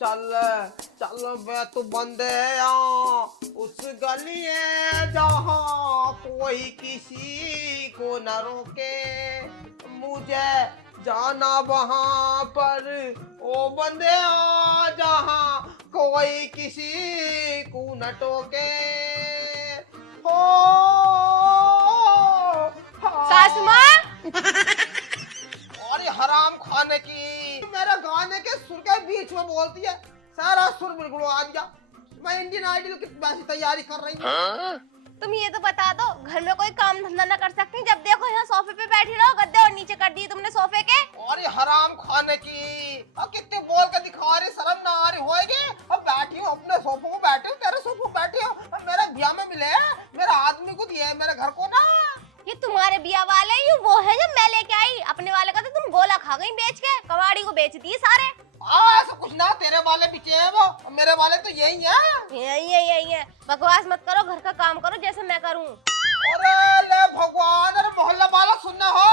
चल चल बे तू बंदे उस गली है जहाँ कोई किसी को न रोके, मुझे जाना वहाँ पर ओ बंदे जहाँ कोई किसी को न टोके। हो सासू माँ। अरे हराम खाने की मेरे गाने के सुर के बीच में बोलती है, सारा सुर बिल्कुल आ गया। मैं इंडियन आइडल की वैसी तैयारी कर रही हूँ। तुम ये तो बता दो, घर में कोई काम धंधा न कर सकती? जब देखो यहाँ सोफे पे बैठी रहो, गद्दे और नीचे कर दिए तुमने सोफे के। अरे हराम खाने की अब कितने बोल के दिखा रही, शर्म ना आ रही होएगी? अब बैठी हूँ अपने सोफे को, बैठी हूँ तेरे सोफे को बैठी हूँ। अब मेरे ब्याह में मिले मेरे आदमी को दिए मेरे घर को ना। ये तुम्हारे बिया वाले ये वो है जो मैं लेके आई। अपने वाले का तो तुम गोला खा गई बेच के, कबाड़ी को बेच दिए सारे। ऐसा कुछ ना, तेरे वाले पीछे है वो, मेरे वाले तो यही है। यही है। बकवास मत करो, घर का काम करो जैसे मैं करूँ। अरे ले भगवान, अरे मोहल्ला वाला सुनना हो,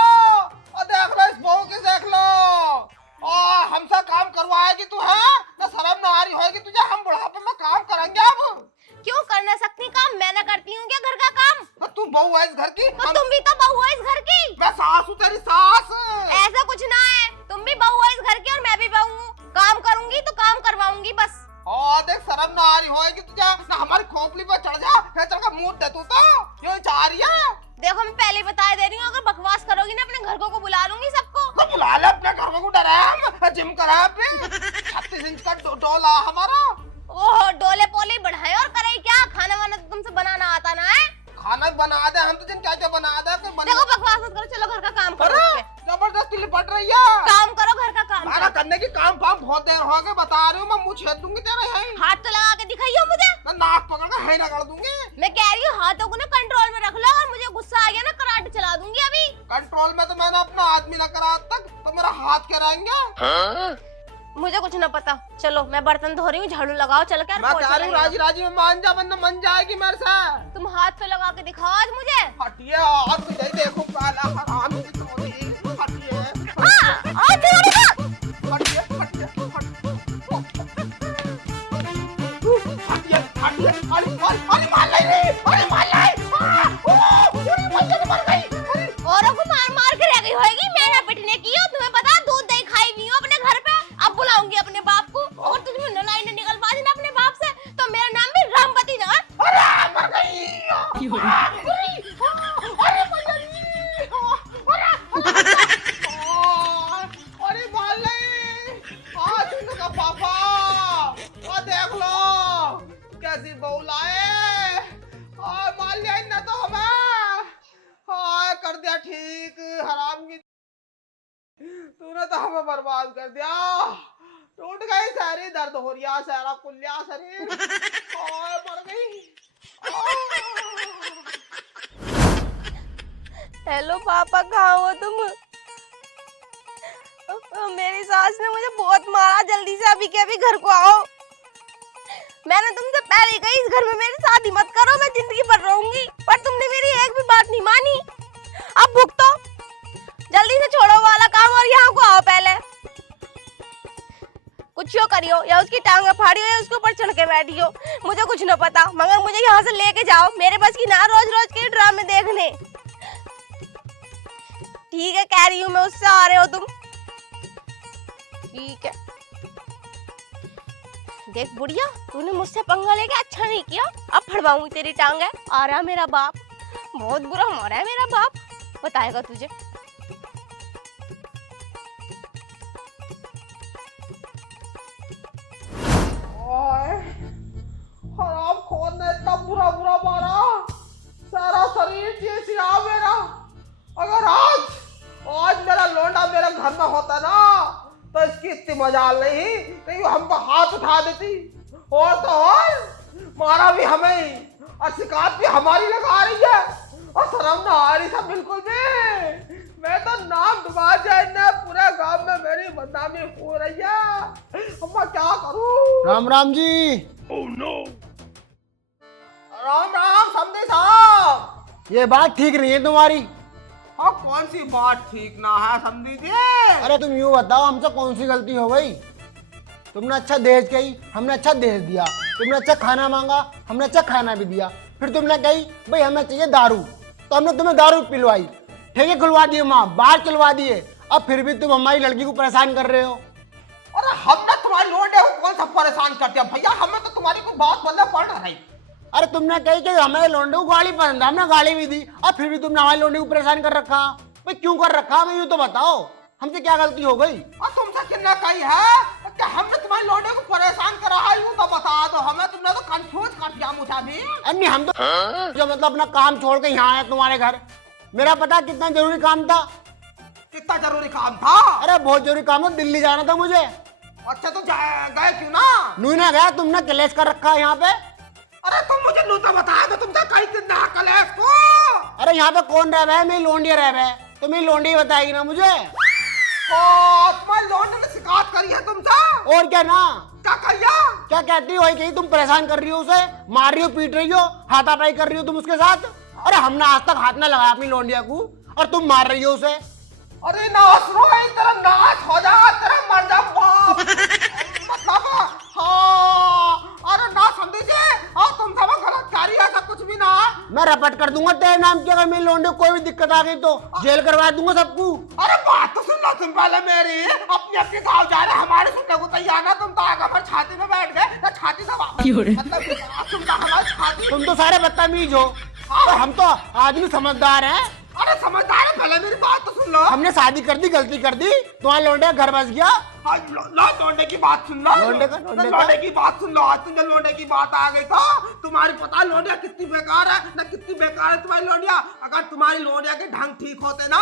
और देख लो इस बहू की, देख लो हमसे काम करवाएगी तू है ना? शर्म ना आ रही होगी तुझे? हम बुढ़ापे में काम करेंगे अब। क्यों कर ना सकती काम? मैं ना करती हूँ क्या घर का काम? तो तू बहू है इस घर की, तो तुम भी तो बहू हो इस घर की। मैं सास हूँ तेरी सास। ऐसा कुछ ना है, तुम भी बहू हो इस घर की और मैं भी बहू हूँ। काम करूंगी तो काम करवाऊंगी बस। देख शर्म ना आ रही होगी तुझे ना? हमारी खोपड़ी पे चढ़ जा, फिर चढ़ के मुंह दे तू तो क्यों चाह रही है? देखो मैं पहले बता दे रही हूँ, अगर बकवास करोगी ना अपने घर को बुला लूंगी सबको। तो बुला ले अपने घर को, डरा हम जिम करा पे 36 इंच का डोला हमारा। ओहो, डोले पोले बढ़ाए और करे क्या? खाना वाना तो तुमसे बनाना आता ना है? खाना बना दे हम तुझे, क्या क्या बना दे कोई बना। देखो बकवास मत करो, चलो घर का काम करो। जबरदस्ती लिपट रही है। काम करो, घर का काम मारा करो। करने की काम फाम बहुत देर हो गए, बता रही हूँ मैं, मुँह छेद दूंगी तेरे यहीं। हाथ तो लगा के दिखाइयो मुझे। मैं नाक पकड़ कर है ना कर दूंगी। मैं कह रही हूँ हाथों को ना कंट्रोल में रख लो, और मुझे गुस्सा आ गया ना कराटे चला दूंगी अभी। कंट्रोल में तो मैंने अपना आदमी ना करा आज तक, तो मेरा हाथ क्या रहेंगे? मुझे कुछ ना पता। चलो मैं बर्तन धो रही हूँ, झाड़ू लगाओ चल के। मैं कह रही हूँ राजी राजी में मान जा, वरना मन जाएगी मेरे से। तुम हाथ तो लगा के दिखाओ आज मुझे। हटिए और तुझे देखो काला हराम की चोरी। हटिए हटिए हटिए हटिए हटिए हटिए। अरे मार लाई, अरे मार लाई। अरे मर गई। औरों को मार मार के रह गई होगी, मेरा पिटने की हो। तुम्हें पता दूध दही खाई हुई हूँ अपने घर पे। अब बुलाऊंगी अपने बाप को, और तुझे नलाई ने निकलवा देना अपने बाप से तो मेरा नाम भी रामपति ना। अरे मर गई। अरे मार लाई। का पापा देख लो कैसी बहू लाए। मार लिया इन्हें तो हमें। कर दिया ठीक, हराम की तूने तो हमें बर्बाद कर दिया। टूट गई सारी, दर्द हो रहा सारा कुल्ला शरीर। मर गई। हेलो पापा, कहाँ हो तुम? मेरी सास ने मुझे बहुत मारा, जल्दी से अभी के अभी घर को आओ। मैंने तुमसे पहले कही इस घर में मेरी शादी मत करो, मैं जिंदगी भर रहूंगी, पर तुमने मेरी एक भी बात नहीं मानी। अब भुगतो, जल्दी से छोड़ो वाला काम और यहाँ को आओ पहले। कुछ यो करियो, या उसकी टांग फाड़ियो या उसके ऊपर चढ़ के बैठियो, मुझे कुछ न पता, मगर मुझे यहाँ से लेके जाओ। मेरे बस की ना रोज रोज के ड्रामे देखने। ठीक है, कह रही हूँ मैं, उससे आ रहे हो तुम? ठीक है। देख बुढ़िया, तूने मुझसे पंगा लेके अच्छा नहीं किया, अब फड़वाऊंगी तेरी टांगे। आ रहा मेरा बाप, बहुत बुरा मारा है मेरा बाप, बताएगा तुझे। हराम खोर ने इतना बुरा बुरा मारा, सारा शरीर चिड़चिड़ा मेरा। अगर आज मेरा लोंडा मेरे घर में होता ना, तो इसकी इतनी मजाल नहीं हमको हाथ उठा देती। और तो और मारा भी हमें ही, और शिकायत भी हमारी लगा रही है, और शर्म ना आ रही सब बिल्कुल भी। मैं तो नाम डुबा जाए, पूरे गांव में मेरी बदनामी हो रही है। अब मैं क्या करूं? राम राम जी। राम राम समझे साहब। ये बात ठीक नहीं है तुम्हारी। हाँ, कौन सी बात ठीक ना है समझी जी? अरे तुम यूँ बताओ, हमसे कौन सी गलती हो गई? तुमने अच्छा दहेज कही, हमने अच्छा दहेज दिया। तुमने अच्छा खाना मांगा, हमने अच्छा खाना भी दिया। फिर तुमने कही भाई हमें चाहिए दारू, तो हमने तुम्हें दारू पिलवाई, ठेके खुलवा दिए, माँ बाहर चलवा दिए। अब फिर भी तुम हमारी लड़की को परेशान कर रहे हो। अरे हमने तुम्हारी लोंडे को कौन सा परेशान कर दिया भैया? हमें तो तुम्हारी कोई बात बोलने पड़ रही। अरे तुमने कही कि हमारे लोंडे को गाड़ी पसंद है, हमने गाड़ी भी दी। अब फिर भी तुमने हमारे लोंडे को परेशान कर रखा। भाई क्यों कर रखा? मैं यूँ तो बताओ, हमसे क्या गलती हो गई? और तुमसे कितना कही है कि हमने तुम्हारे लोंडे को परेशान करा है? यूँ तो बता दो हमें, तुमने तो कंफ्यूज कर दिया मुझे भी। अन्य हम तो जो मतलब अपना काम छोड़ के यहाँ आए तुम्हारे घर। मेरा पता कितना जरूरी काम था। कितना जरूरी काम था? अरे बहुत जरूरी काम था, दिल्ली जाना था मुझे। अच्छा तो गए क्यों ना? नू ना गया, तुमने कलेश कर रखा है यहाँ पे। अरे तुम मुझे नू तो बताया तो तुमसे कही कितना कलेश को। अरे यहाँ पे कौन रह है? मेरी लोंडिया रह है, तो मेरी लोंडी बताएगी ना मुझे। तुम्हारी लोंडी ने शिकायत करी है तुमसे? और क्या ना, क्या कहिया? क्या कहती हो? कहीं तुम परेशान कर रही हो उसे, मार रही हो, पीट रही हो, हाथापाई कर रही हो तुम उसके साथ। अरे हमने आज तक हाथ ना लगाया अपनी लोंडिया को, और तुम मार रही हो उसे। अरे नाश रो, तेरा नाश हो जा, तेरा मर जा बाप। मतलब हाँ, अरे ना समझिए, और तुम सब गलत कार्य ऐसा कुछ भी ना। मैं रपट कर दूंगा तेरे नाम की, अगर मेरी लोंडे को कोई भी दिक्कत आ गई तो जेल करवा दूंगा सबको। अरे बात तो सुन लो तुम पहले मेरी। अपनी अपनी गाँव जा रहे, हमारे सुनने को तैयार ना। तुम तो आगे हमारे छाती में बैठ गए ना, छाती से मतलब तुम तो हमारी छाती। तुम तो सारे बदतमीज हो, तो हम तो आदमी समझदार हैं। अरे समझदार है, पहले मेरी बात तो सुन लो। हमने शादी कर दी, गलती कर दी, तुम्हारा लोंडे घर बस गया। लोंडे की बात सुन लो। लोंडे की बात सुन लो। आज तुझे लोंडे की बात आ गई तो तुम्हारी पता लोंडिया कितनी बेकार है ना, कितनी बेकार है तुम्हारी लोंडिया। अगर तुम्हारी लोंडिया के ढंग ठीक होते ना,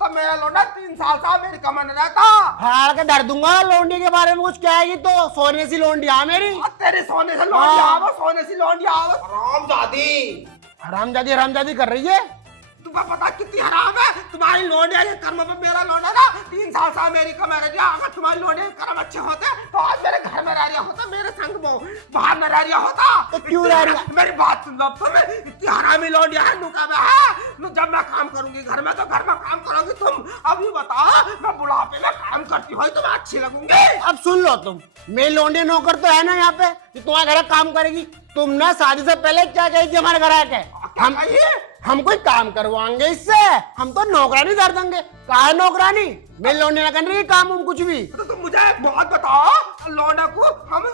तो मेरा लोंडा 3 साल से अमेरिका में रहता। फाड़ के डर दूंगा लोंडी के बारे में कुछ कहेगी तो। सोने सी लोंडिया मेरी। तेरे सोने से लोंडिया आवो, सोने से लोंडिया आवो। हरामजादी, हरामजादी हरामजादी कर रही है। तुम्हें पता कितनी हराम है तुम्हारी लोंडिया के कर्म पे। मेरा लोंडा ना 3 साल से अमेरिका में रह गया। अगर तुम्हारी लोंडिया के कर्म अच्छे होते तो आज मेरे घर में रह रहा होता, मेरे संग बाहर में रह रहा होता। तो क्यों रह रही? मेरी बात सुन लो, तुम्हें इतनी हरामी लोंडिया है, नुका में है। जब मैं काम करूंगी घर में तो घर में काम करोगी तुम। अभी बताओ, मैं बुढ़ापे में काम करती हुई तुम्हें अच्छी लगूंगी? अब सुन लो, तुम मेरी लोंडी नौकर तो है ना यहाँ पे, जो तुम्हारे घर काम करेगी। तुमने शादी से पहले क्या कही थी हमारे घर आके? हम कोई काम करवाएंगे इससे, हम तो नौकरानी कर देंगे। कहा है नौकरानी? मेरी लोंडी ना कर रही काम हम कुछ भी। तो तुम मुझे बहुत बताओ, लोंडा को हम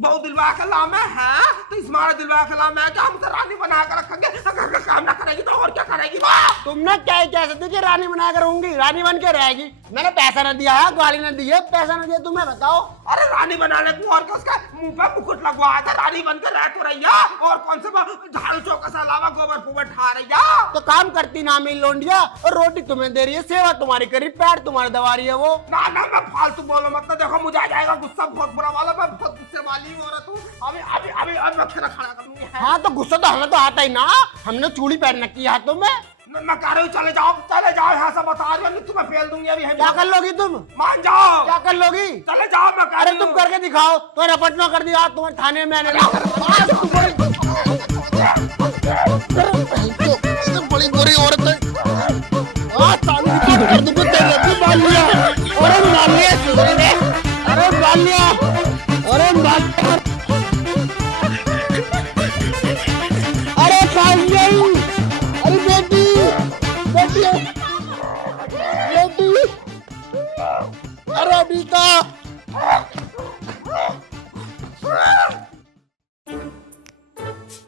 बहुत दिलवा के लामे हैं, तो इसमारा दिलवा के लामे है कि हम उसे रानी बना कर रखेंगे। अगर घर का काम ना करेगी तो और क्या करेगी? तुमने क्या कह सकते कि रानी बना कर रहूंगी? रानी बन के रहेगी। मैंने पैसा न दिया है, गाड़ी न दी है, पैसा न दिया, तुम्हें बताओ। अरे रानी बनाने को और क्या, उसका मुंह पे मुकुट लगवाया था, रानी बन के रह तो रही है। और कौन से झाड़ू चौका से अलावा गोबर फूबर ठा रही है। तो काम करती ना मेरी लोंडिया, और रोटी तुम्हें दे रही है, सेवा तुम्हारी करी, पैर तुम्हारे दबा रही है वो। ना ना, मैं फालतू बोलो मत। देखो मुझे आ जाएगा गुस्सा बहुत बुरा वाला। मैं बहुत गुस्से वाली औरत हूँ। अभी अभी अभी अभी मैं खड़ा करूंगी। हाँ तो गुस्सा तो हमें तो आता ही ना, हमने चूड़ी पहन रखी है हाथों में। मैं कह रही हूँ चले जाओ यहाँ से, बता रही हूँ तुम्हें फेल दूंगी अभी। क्या कर लोगी तुम? मान जाओ। क्या कर लोगी? चले जाओ, मैं कह अरे रही तुम हूँ। करके दिखाओ। तो रपट ना कर दिया तुम्हारे थाने में आने बड़ी बुरी औरत है। अरे अरे बेटी बेटी बेटी, अरे बीता।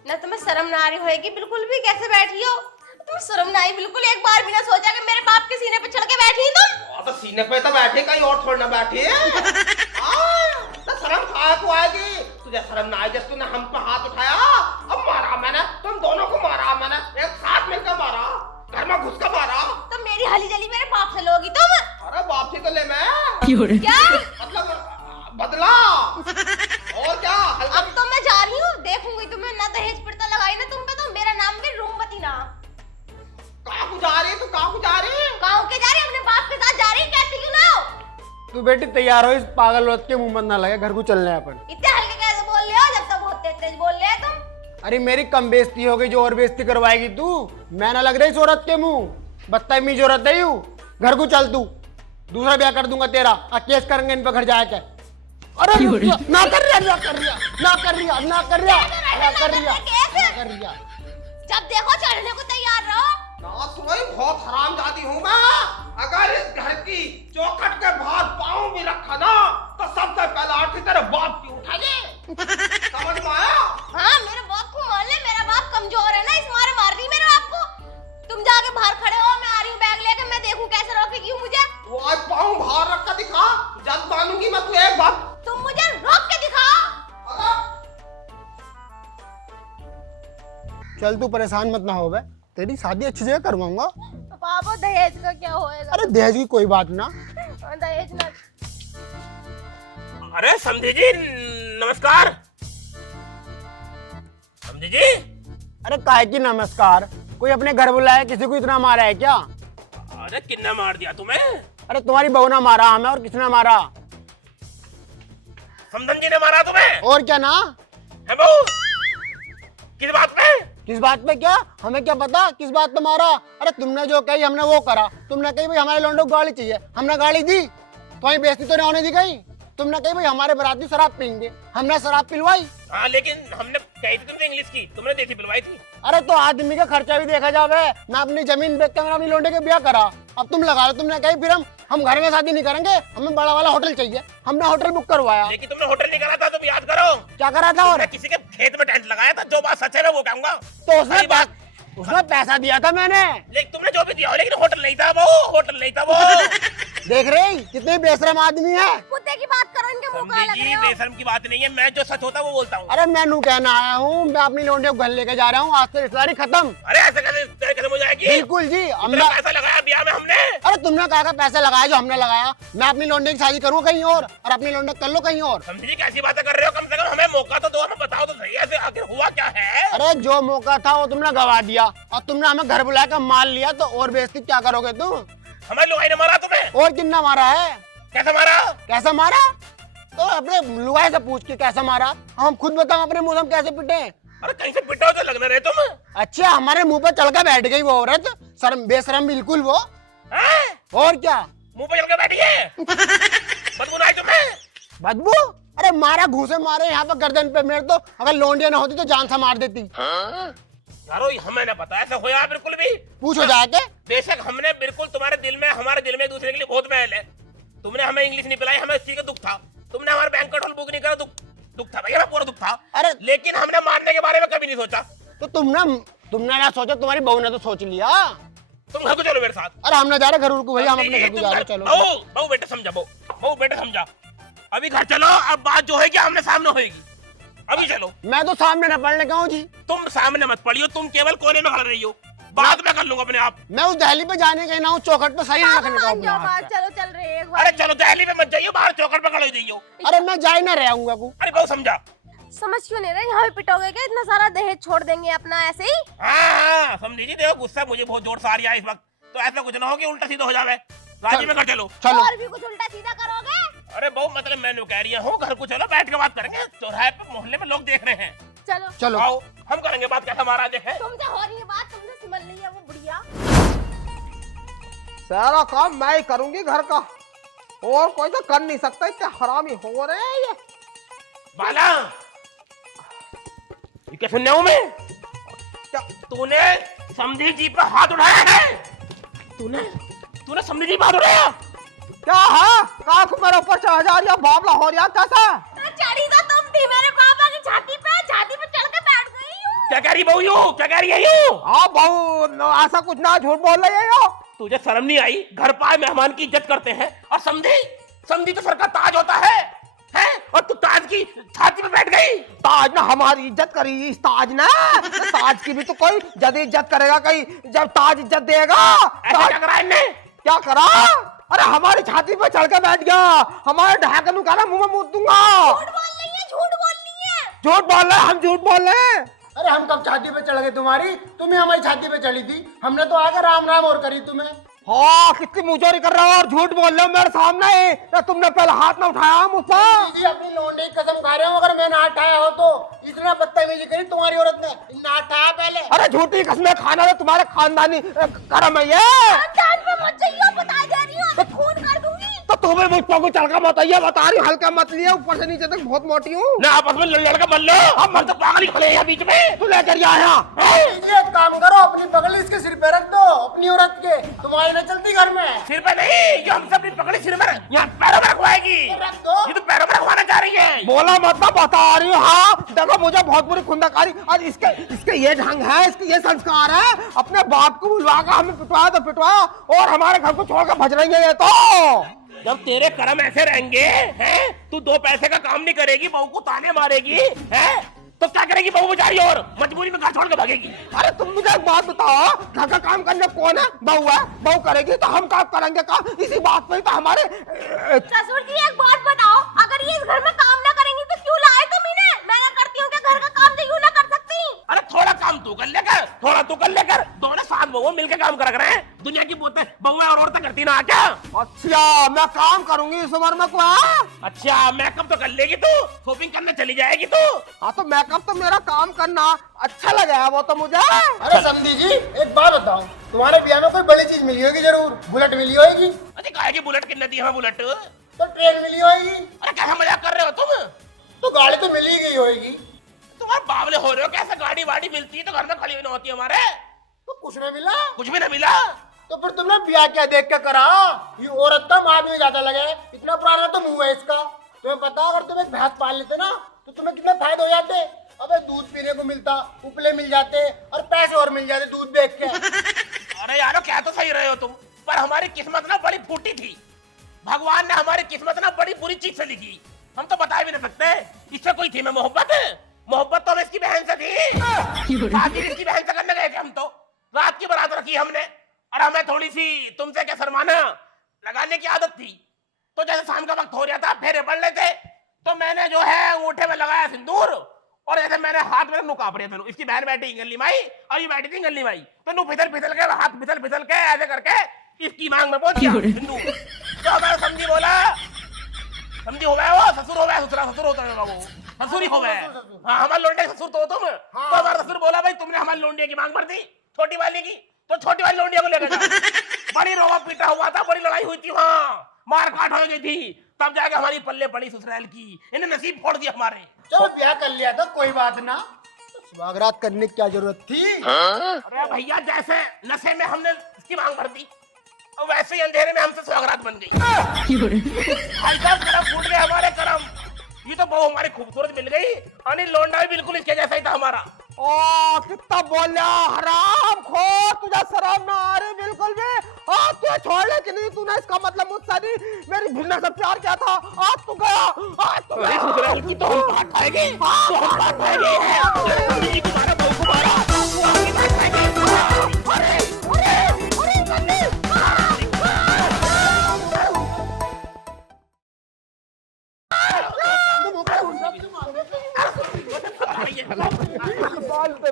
ना तुम्हें शर्म ना आ रही होगी बिल्कुल भी? कैसे बैठी हो तुम? शर्म ना आई बिल्कुल? एक बार भी ना सोचा कि मेरे बाप के सीने पे चढ़ के बैठी तुम? तो सीने पे तो बैठे, कहीं और थोड़ी ना बैठी तो शर्म कहाँ को आएगी? तुझे शर्म ना आई जब तूने हम पे हाथ उठाया? अब मारा मैंने, तुम दोनों को मारा मैंने, एक साथ मिलकर मारा, घर में घुस कर मारा। तो मेरी हली जली मेरे बाप से लोगी तुम? अरे बाप से तो ले मैं क्या मतलब बदला और क्या? अब तो मैं जा रही हूँ, देखूंगी तुम्हें ना दहेज पड़ता लगाई ना तुम पे तो मेरा नाम भी रूमवती ना। कहाँ को जा रही है तू? कहाँ को जा रही है? गाँव के जा रही, अपने बाप के साथ जा रही, कहती क्यों ना हो? तू बेटी तैयार हो, इस पागल औरत के मुंह मत ना लगे, घर को चलने अपन। इतने हल्के कैसे बोल रहे हो जब तक बहुत तेज तेज बोल रहे हो तुम? अरे मेरी कम बेइज्जती हो गई, जो और बेइज्जती करवाएगी तू? मैं ना लग रही इस औरत के मुंह, बदतमीज औरत है यू। घर को चल, तू दूसरा ब्याह कर दूंगा तेरा, और केस करेंगे इन पर घर जाके। अरे ना कर रिया ना कर रिया ना कर रिया ना कर रिया ना कर रिया ना कर रिया। जब देखो चढ़ने को तैयार रहो। ना सुनाई बहुत हरामजादी हूँ मैं। अगर इस घर की चौखट के बाहर पाँव भी रखा ना तो सबसे पहले आके तेरे बाप की उठाएंगे। समझ में आया? हाँ मेरे बाप को मार ले, मेरा बाप कमजोर है ना, इस मारे मार रही मेरे बाप को। तुम जाके बाहर खड़े हो, मैं आ रही हूँ बैग लेके, मैं देखूं कैसे रोकेगी मुझे। वो आज पाँव बाहर रख कर दिखा, जब मानूंगी मैं तू एक बात। तुम मुझे रोक के दिखाओ। चल तू परेशान मत ना हो बे, तेरी शादी अच्छी जगह करवाऊंगा। पापा दहेज का क्या होएगा? अरे दहेज की कोई बात ना। दहेज ना। अरे समझी जी नमस्कार। समझी जी अरे काहे की नमस्कार, कोई अपने घर बुलाया, किसी को इतना मारा है क्या? अरे किन्ने मार दिया तुम्हें? अरे तुम्हारी बहू ने मारा हमें, और किसने मारा? समधन जी ने मारा तुम्हें? और क्या ना? है बहू? किस बात पे? किस बात पे क्या, हमें क्या पता किस बात पे मारा। अरे तुमने जो कही हमने वो करा। तुमने कही भाई हमारे लौंडे को गाड़ी चाहिए, हमने गाड़ी दी। तुम्हारी बेइज्जती तो नहीं होने दी कहीं। तुमने कही भाई हमारे बराती शराब पीएंगे, हमने शराब पिलवाई। हाँ लेकिन हमने कही थी तुमने इंग्लिश की, तुमने देसी पिलवाई थी। अरे तो आदमी का खर्चा भी देखा जावे। मैं अपनी जमीन बेच के मैंने अपनी लौंडे के ब्याह करा। अब तुम लगा लो, तुमने कही फिर हम घर में शादी नहीं करेंगे, हमें बड़ा वाला होटल चाहिए। हमने होटल बुक करवाया। लेकिन तुमने होटल नहीं करा था, तुम याद करो। क्या करा था? और तुमने किसी के खेत में टेंट लगाया था। जो बात सच है मैं वो कहूंगा। तो सही बात। उसने पैसा दिया था मैंने। लेकिन तुमने जो भी दिया हो, लेकिन होटल नहीं था वो, होटल नहीं था वो। देख रही कितने बेशरम आदमी है। कुत्ते की बात करो, इनके मुंह का समझी लग जी रहे हो। बेशर्म की बात नहीं है, मैं जो सच होता है वो बोलता हूँ। अरे मैं नू कहना आया हूँ, मैं अपनी लौंडे को घर लेके जा रहा हूँ। आज से रिश्तेदारी खत्म। अरे ऐसे कैसे खत्म हो जाएगी? बिल्कुल जी। इतना पैसा लगाया ब्याह में हमने। अरे तुमने कहा था पैसे लगाया जो हमने लगाया। मैं अपनी लौंडे की शादी करूँ कहीं और अपनी लौंडे कर लो कहीं और। समझी कैसी बातें कर रहे हो? कम से कम हमें मौका तो दो, हमें बताओ तो सही ऐसे आखिर हुआ क्या है। अरे जो मौका था वो तुमने गवा दिया, और तुमने हमें घर बुला कर मार लिया, तो और बेइज्जती क्या करोगे तुम? हमारे लुगाई ने मारा तुम्हें? और कितना मारा है? कैसे मारा? कैसा मारा? तो अपने लुगाई से पूछ के कैसा मारा, हम खुद बताओ अपने मुंह से हम कैसे पिटे। अरे कहीं से पिटा तो लगना रहे तुम। अच्छा हमारे मुंह पे चढ़ के बैठ गई वो औरत, शर्म बेशरम बिल्कुल वो। हैं? और क्या? मुंह पे चल के बैठी है। बदबू ना आई तुम्हें? बदबू? अरे मारा घूसे मारे यहाँ पे गर्दन पे। मेरे तो अगर लौंडिया ना होती तो जान से मार देती। यारो हमें ना पता ऐसा होया बिल्कुल भी। पूछो जाके। बेशक हमने बिल्कुल तुम्हारे दिल में, हमारे दिल में एक दूसरे के लिए बहुत महल है। तुमने हमें इंग्लिश नहीं पिलाई, हमें इस चीज का दुख था। तुमने हमारे बैंक होटल बुक नहीं करा, दुख था भैया, पूरा दुख था। अरे लेकिन हमने मारने के बारे में कभी नहीं सोचा। तो तुमने ना सोचा, तुम्हारी बहू ने तो सोच लिया। तुम घर को चलो मेरे साथ। अरे हम ना जा रहे घर को भैया, हम अपने घर को जा रहे। चलो बहू बेटा समझा, बहू बेटा समझा। अभी घर चलो, अब बात जो होगी आमने सामने होगी। अभी चलो। मैं तो सामने न पढ़ने का हूँ जी। तुम सामने मत पड़ियो, तुम केवल कोने में खड़ रही हो। बात मैं कर लूंगा अपने आप। मैं उस दहली पे जाने का ही ना हूँ, चौखट पे सही रखने का अपना हाथ। चलो चल रहे एक बार। अरे चलो दहली में मत जाइयो, बाहर चौकट पे खड़े हो जाइयो। अरे मैं जा ही ना रहूंगा को। अरे बहू समझा। समझ क्यों नहीं रहे? यहाँ पे पिटोगे क्या? इतना सारा दहेज छोड़ देंगे अपना ऐसे ही? हाँ समझी जी, देखो गुस्सा मुझे बहुत जोर से आ रहा है इस वक्त। तो ऐसा कुछ ना हो कि उल्टा सीधा हो जावे। राजी में घर चलो। चलो और भी कुछ उल्टा सीधा करोगे? अरे बहू मतलब मैं कह रही हूँ घर को चलो, बैठ के बात करेंगे। चौराहे पे मोहल्ले में लोग देख रहे हैं। चलो चलो। आओ हम करेंगे बात, कैसा मारा देखे। तुमसे हो रही है बात, तुमसे सिमल रही है वो बुढ़िया। सारा काम मैं ही करूंगी घर का, और कोई तो कर नहीं सकता। इतने हरामी हो रहे हैं ये। बाला ये क्या सुनने हूँ मैं? क्या? तूने समझी जी पर हाथ उठाया है? तूने समझी जी पर हाथ उठाया? क्या है? काकू मेरे ऊपर चढ़ जा रही है, बाबला हो रहा कैसा? चढ़ी तो तुम थी मेरे पापा की छाती पे चढ़ के बैठ गई हूँ। क्या कह रही बहू यू? क्या कह रही है यू? हाँ बहू, ऐसा कुछ ना, झूठ बोल रही है यो। तुझे शर्म नहीं आई? घर पर आए मेहमान की इज्जत करते हैं, और समझी तो सर का ताज होता है? और तू ताज की छाती पे बैठ गई। ताज ना हमारी इज्जत करी, इस ताज ना। ताज की भी तो कोई जद इज्जत करेगा कहीं, जब ताज इज्जत देगा। ऐसा क्या करा इनने? क्या करा? अरे हमारी छाती पे चढ़ के बैठ गया, हमारे ढाके नु कहना मुंह में मुंह दूंगा। झूठ बोल रही है, झूठ बोल रही है। झूठ बोल रहे हैं, हम झूठ बोल रहे हैं। अरे हम कब छाती पे चढ़ गए तुम्हारी? तुम्हें हमारी छाती पे चढ़ी थी, हमने तो आकर राम राम और करी तुम्हें। हाँ कितनी मुंहचोरी कर रहे हो और झूठ बोल रहे हो मेरे सामने। तो तुमने पहले हाथ ना उठाया मुझ पर। दीदी अपनी लौंडे की कसम खा रहे हो, अगर मैं ना उठाया हो तो। इतना बदतमीजी करी तुम्हारी औरत ने, ना उठाया पहले। अरे झूठी कसमें खाना तो तुम्हारे खानदानी कर्म है ये। खानदान पे मत जाइयो, बता दे रही हूँ, खून कर दूंगी। तो तुम्हें मुझको कुछ चढ़का बताइए, बता रही हूँ, हल्का मत लिया, ऊपर से नीचे तक बहुत मोटी हूँ। ना आपस में लड़का बन लो, हम तो पागल ही खड़े हैं यहाँ बीच में। तू लेकर आया कीजिए, एक काम करो, अपनी पगड़ी इसके सिर पे रख दो, अपनी औरत के, तुम्हारी न चलती घर में। सिर पे नहीं, ये हमसे अपनी पकड़ी सिर में यहाँ पैरों में रखवाएगी। रख दो। ये तो पैरों में रखवाना चाह रही है। बोला मत ना, बता रही हूँ। हाँ देखो, मुझे बहुत बुरी खुंदकारी, आज इसके ये ढंग है, इसके ये संस्कार है, अपने बाप को बुलवा कर हमें पिटवाया तो पिटवाया, और हमारे घर को छोड़कर भज रही है ये तो। जब तेरे कर्म ऐसे रहेंगे हैं, तू 2 पैसे का काम नहीं करेगी, बहू को ताने मारेगी, हैं, तो क्या करेगी बहू बेचारी, और मजबूरी में घर छोड़ के भागेगी। अरे तुम मुझे एक बात बताओ, घर का काम करने कौन है? बहू है, बहू करेगी तो हम काम करेंगे काम, इसी बात पे ही तो हमारे ससुर जी एक बात बताओ, अगर ये इस घर में काम ना करेंगी तो क्यों लाए तुम इन्हें? मैं ना करती हूँ क्या घर का काम, जो यूं ना कर सकती? अरे थोड़ा काम तू कर लेकर, थोड़ा तू कर लेकर, दोनों साथ बहू मिलकर काम कर रहे हैं। दुनिया की बोते बहुएं और औरतें करती ना क्या? अच्छा मैं काम करूंगी इस उम्र में को? अच्छा मेकअप तो कर लेगी तू, शॉपिंग करने चली जाएगी तू। हाँ तो मेकअप तो मेरा काम करना अच्छा लगा वो तो मुझे। अरे समझी जी, एक बात बताओ, तुम्हारे ब्याह में कोई बड़ी चीज मिली होगी जरूर, बुलेट मिली होगी। अरे काहे की बुलेट कितने दी हमें बुलेट? तो ट्रेन मिली होगी। अरे कैसा मजाक कर रहे हो तुम? तो गाड़ी तो मिली गई होगी। तुम्हारे बावले हो रहे हो, कैसे गाड़ी वाड़ी मिलती है तो घर में खड़ी हुई ना होती है हमारे? तो कुछ नहीं मिला, कुछ भी ना मिला। तो फिर तुमने ब्याह क्या देख के करा? ये औरत कम आदमी ज्यादा लगे, इतना पुराना तो मुंह है इसका। तुम्हें पता, अगर तुम एक भैंस पाल लेते ना तो तुम्हें कितने फायदे हो जाते। अबे दूध पीने को मिलता, उपले मिल जाते, और पैसे और मिल जाते दूध बेच के। अरे यारो क्या तो सही रहे हो तुम, पर हमारी किस्मत ना बड़ी फूटी थी। भगवान ने हमारी किस्मत ना बड़ी बुरी चीज से लिखी, हम तो बता भी नहीं सकते। इससे कोई थी मैं मोहब्बत तो हमें इसकी बहन से थी। शादी इसकी बहन से करने गए थे हम तो, रात की बारात रखी हमने, और हमें थोड़ी सी तुमसे क्या शर्माना लगाने की आदत थी। तो जैसे शाम का वक्त हो रहा था, फेरे पड़ रहे थे, तो मैंने जो है अंगूठे में लगाया सिंदूर, और जैसे मैंने हाथ में नुकाप रहे थे, इसकी बहन बैठी गली माई और ये बैठी थी गली माई, तो नु फिसल फिसल के हाथ फिसल के ऐसे करके इसकी मांग में पहुंच गया सिंदूर। तो हमारा समझी बोला, समझी हो गया वो ससुर हो गया, ससुर होता है वो ससुर ही हो गया। हाँ हमारे लोंडे ससुर तो हो तुम। तो हमारा ससुर बोला भाई तुमने हमारी लोंडिया की मांग भर दी, छोटी वाली की, तो छोटी वाली लोंडिया को लेकर जाओ। बड़ी रोवा पीटा हुआ था, बड़ी लड़ाई हुई थी वहाँ, मार काट हो गई थी, तब जाके हमारी पल्ले पड़ी ससुराल की, इन्हें नसीब फोड़ दिया हमारे। चलो ब्याह कर लिया था, कोई बात ना, तो सुहागरात करने की क्या जरूरत थी? अरे भैया जैसे नशे में हमने इसकी मांग भर दी, और वैसे ही अंधेरे में हमसे सुहागरात बन गई। भाई साहब करम फूट गए हमारे करम। ये तो बहू हमारी खूबसूरत मिल गई, अनिल लोंडा भी बिल्कुल इसके जैसा ही था हमारा। ओ कितना बोला हराम खोर, तुझे शर्म ना आ रही बिल्कुल भी? आज तुझे छोड़ने के लिए तूने इसका मतलब मुझसे नहीं, मेरी भिन्ना से प्यार किया था, आज तू गया, आज तू अरे गया। ससुराल की तो हम बात खाएंगे, तो हम बात खाएंगे। ये तुम्हारा बहू को मारा, वो आपकी बात खाएंगे। अरे अरे अरे नन्ही,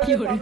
भैया